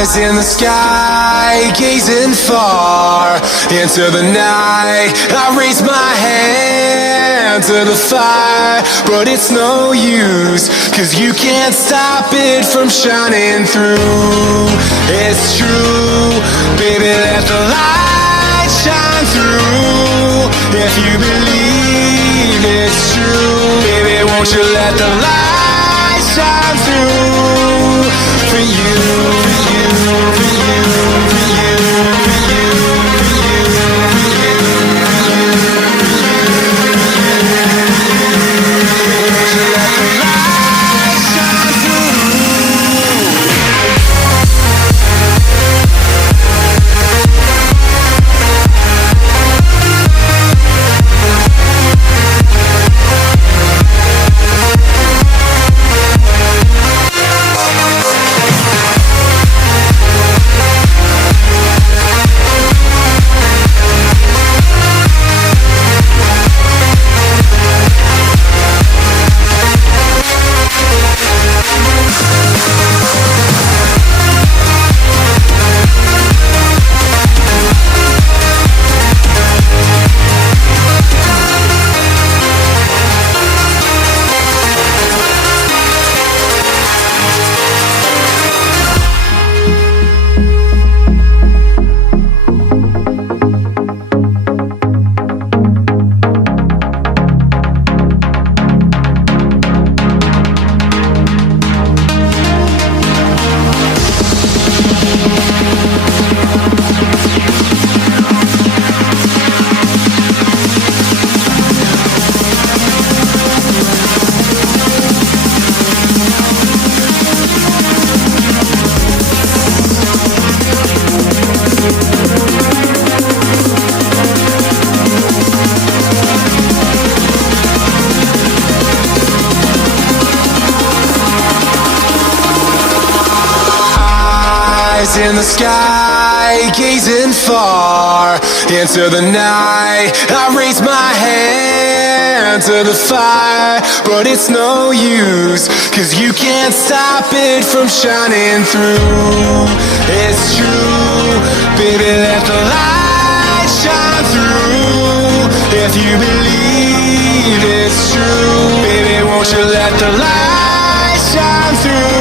Eyes in the sky, gazing far into the night. I raise my hand to the fire, but it's no use, 'cause you can't stop it from shining through. It's true, baby, let the light shine through. If you believe it's true, baby, won't you let the light shine through for you, for you, for you, for you, for you, for you, for you, for you, won't you let the light shine through? In the sky, gazing far into the night. I raise my hand to the fire, but it's no use, 'cause you can't stop it from shining through. It's true, baby, let the light shine through. If you believe it's true, baby, won't you let the light shine through?